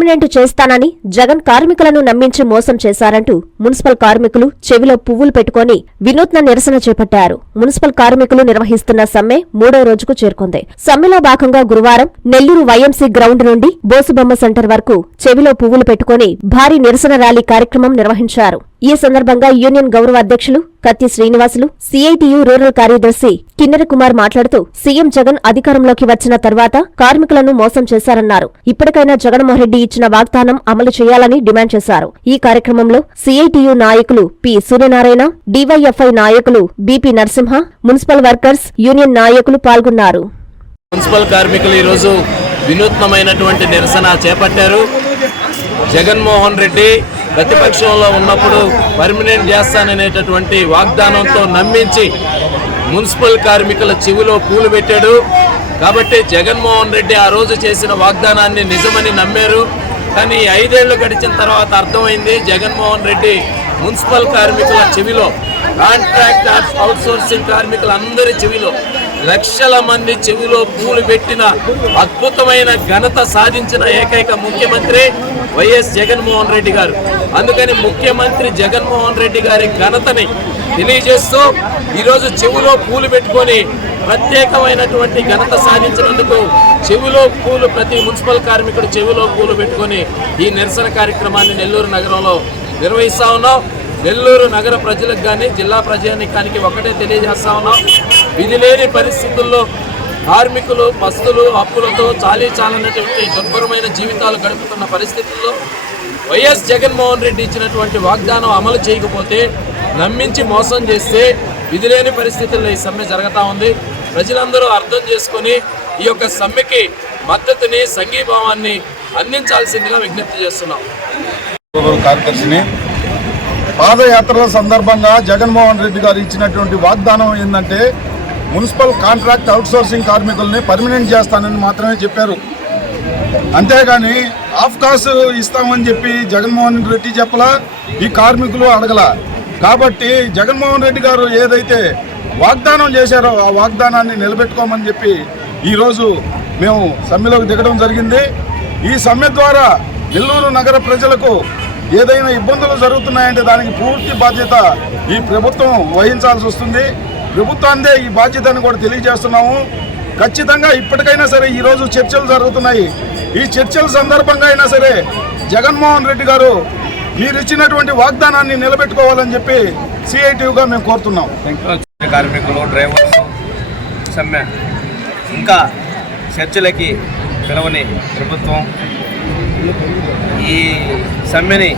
Permanent చేస్తానని జగన్ కార్మికులను నమ్మించి మోసం చేశారంటూ మున్సిపల్ కార్మికులు చెవిలో పువ్వులు పెట్టుకుని వినూత్న నిరసన చేపట్టారు. మున్సిపల్ కార్మికులు నిర్వహిస్తున్న సమ్మె మూడో రోజుకు చేరుకుంది. సమ్మెలో భాగంగా గురువారం నెల్లూరు వైఎంసీ గ్రౌండ్ నుండి బోసుబొమ్మ సెంటర్ వరకు చెవిలో పువ్వులు పెట్టుకుని భారీ నిరసన ర్యాలీ కార్యక్రమం నిర్వహించారు. ఈ సందర్భంగా యూనియన్ గౌరవ అధ్యక్షులు కత్తి శ్రీనివాసులు సిఐటియు రూరల్ కార్యదర్శి కిన్నెర కుమార్ మాట్లాడుతూ సీఎం జగన్ అధికారంలోకి వచ్చిన తర్వాత కార్మికులను మోసం చేశారన్నారు. ఇప్పటికైనా జగన్మోహన్ రెడ్డి ఇచ్చిన వాగ్దానం అమలు చేయాలని డిమాండ్ చేశారు. ఈ కార్యక్రమంలో సిఐటియు నాయకులు P Suryanarayana D Y F I నాయకులు B P Narasimha municipal workers union నాయకులు పాల్గొన్నారు. మున్సిపల్ కార్మికులు ఈరోజు వినూత్నమైనటువంటి నిరసన చేపట్టారు. జగన్మోహన్ రెడ్డి ప్రతిపక్షంలో ఉన్నప్పుడు పర్మనెంట్ చేస్తాననేటటువంటి వాగ్దానంతో నమ్మించి మున్సిపల్ కార్మికుల చెవిలో పూలు పెట్టాడు. కాబట్టి జగన్మోహన్ రెడ్డి ఆ రోజు చేసిన వాగ్దానాన్ని నిజమని నమ్మారు. కానీ ఐదేళ్ళు గడిచిన తర్వాత అర్థమైంది జగన్మోహన్ రెడ్డి మున్సిపల్ కార్మికుల చెవిలో కాంట్రాక్ట్ అవుట్సోర్సింగ్ కార్మికులందరి చెవిలో లక్షల మంది చెవిలో పూలు పెట్టిన అద్భుతమైన ఘనత సాధించిన ఏకైక ముఖ్యమంత్రి వైఎస్ జగన్మోహన్ రెడ్డి గారు. అందుకని ముఖ్యమంత్రి జగన్మోహన్ రెడ్డి గారి ఘనతని తెలియజేస్తూ ఈరోజు చెవులో పూలు పెట్టుకొని ప్రత్యేకమైనటువంటి ఘనత సాధించినందుకు చెవిలో పూలు ప్రతి మున్సిపల్ కార్మికుడు చెవిలో పూలు పెట్టుకొని ఈ నిరసన కార్యక్రమాన్ని నెల్లూరు నగరంలో నిర్వహిస్తూ ఉన్నాం. నెల్లూరు నగర ప్రజలకు కానీ జిల్లా ప్రజానికానికి ఒకటే తెలియజేస్తా ఉన్నాం. విధి లేని పరిస్థితుల్లో కార్మికులు బస్తులు అప్పులతో చాలీ చాలనటువంటి దుర్భరమైన జీవితాలు గడుపుతున్న పరిస్థితుల్లో వైఎస్ జగన్మోహన్ రెడ్డి ఇచ్చినటువంటి వాగ్దానం అమలు చేయకపోతే నమ్మించి మోసం చేస్తే విధిలేని పరిస్థితుల్లో ఈ సమ్మె జరుగుతూ ఉంది. ప్రజలందరూ అర్థం చేసుకొని ఈ యొక్క సమ్మెకి మద్దతుని సంఘీభావాన్ని అందించాల్సిందిగా విజ్ఞప్తి చేస్తున్నాం. కార్యదర్శిని పాదయాత్రల సందర్భంగా జగన్మోహన్ రెడ్డి గారు ఇచ్చినటువంటి వాగ్దానం ఏంటంటే మున్సిపల్ కాంట్రాక్ట్ అవుట్సోర్సింగ్ కార్మికుల్ని పర్మనెంట్ చేస్తానని మాత్రమే చెప్పారు. అంతేగాని ఆఫ్ కాస్ ఇస్తామని చెప్పి జగన్మోహన్ రెడ్డి చెప్పలా ఈ కార్మికులు అడగల. కాబట్టి జగన్మోహన్ రెడ్డి గారు ఏదైతే వాగ్దానం చేశారో ఆ వాగ్దానాన్ని నిలబెట్టుకోమని చెప్పి ఈరోజు మేము సమ్మెలోకి దిగడం జరిగింది. ఈ సమ్మె ద్వారా నెల్లూరు నగర ప్రజలకు ఏదైనా ఇబ్బందులు జరుగుతున్నాయంటే దానికి పూర్తి బాధ్యత ఈ ప్రభుత్వం వహించాల్సి వస్తుంది. ప్రభుత్వాందే ఈ బాధ్యతను కూడా తెలియజేస్తున్నాము. ఖచ్చితంగా ఇప్పటికైనా సరే ఈరోజు చర్చలు జరుగుతున్నాయి. ఈ చర్చల సందర్భంగా అయినా సరే జగన్మోహన్ రెడ్డి గారు మీరు ఇచ్చినటువంటి వాగ్దానాన్ని నిలబెట్టుకోవాలని చెప్పి సిఐటివ్గా మేము కోరుతున్నాం. కార్మికులు డ్రైవర్స్ సమ్మె. ఇంకా చర్చలకి పిలవని ప్రభుత్వం ఈ సమ్మెని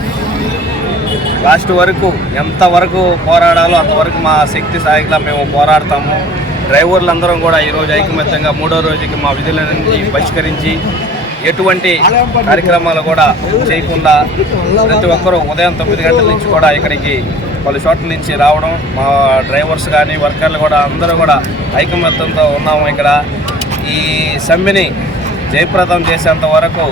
లాస్ట్ వరకు ఎంతవరకు పోరాడాలో అంతవరకు మా శక్తి సాయిగా మేము పోరాడతాము. డ్రైవర్లందరం కూడా ఈరోజు ఐకమత్యంగా మూడో రోజుకి మా విధులన్నీ బహిష్కరించి ఎటువంటి కార్యక్రమాలు కూడా చేయకుండా ప్రతి ఒక్కరూ ఉదయం తొమ్మిది గంటల నుంచి కూడా ఇక్కడికి పలు చోట్ల నుంచి రావడం మా డ్రైవర్స్ కానీ వర్కర్లు కూడా అందరూ కూడా ఐకమత్యంతో ఉన్నాము ఇక్కడ. ఈ సమ్మెని జయప్రదం చేసేంత వరకు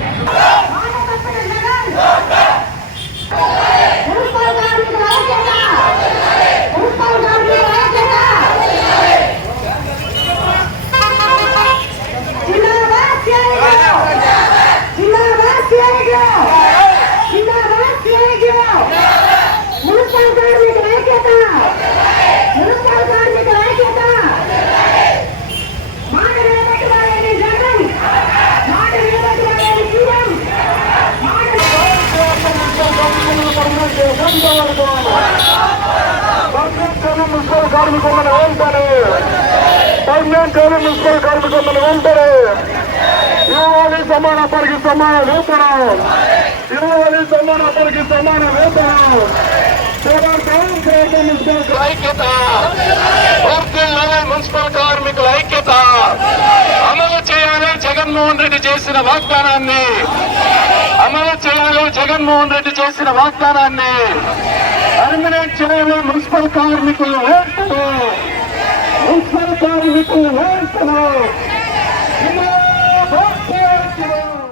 మున్సిపల్ కార్మికులను వెంటనే పర్మనెంట్ మున్సిపల్ కార్మికులను వెంటనే ఇవ్వాలి సమాన పరికి సమాన వేతనం ఇవ్వాలి సమాన పరికి సమాన వేతనం ఐక్యత. వర్ధిల్లాలి మున్సిపల్ కార్మికుల ఐక్యత. అమలు చేయాలి జగన్మోహన్ రెడ్డి చేసిన వాగ్దానాన్ని. అమలు చేయాలి జగన్మోహన్ రెడ్డి చేసిన వాగ్దానాన్ని. పర్మనెంట్ చేయాలి మున్సిపల్ కార్మికులు వెంటనే మున్సిపల్ కార్మికులు వెంటనే జిందాబాద్ చేయాలి.